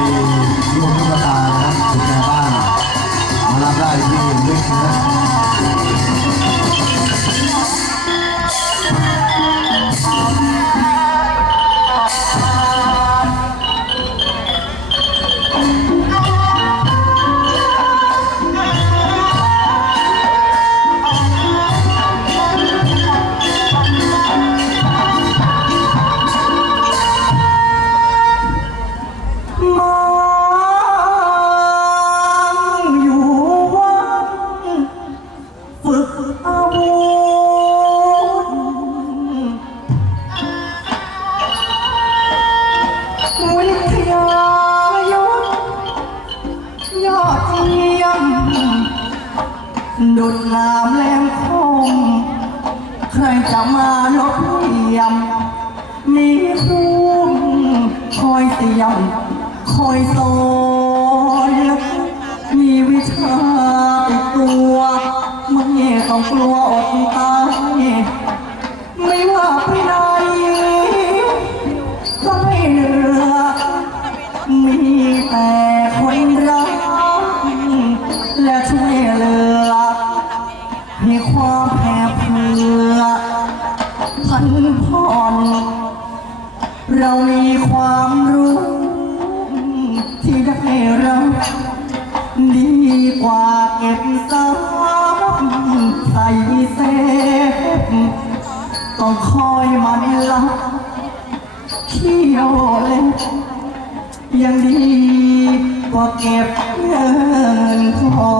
มีนิคมยุทธตานะครับคุณแม่บ้านมารับได้ที่เด็กนะครั เจียมดุดงามแหลมคมใครจะมาลบเลียม มีคุ้มคอยเสียม คอยโซนมีวิชาติดตัวไม่ต้องกลัวอดตายไม่ว่าพี่น้อง เพื่อพันผ่อนเรามีความรู้ ที่ได้รับดีกว่าเก็บทรัพย์ใส่เซฟต้องคอยมันลับเขี้ยวเล็กยังดีกว่าเก็บเงินพอ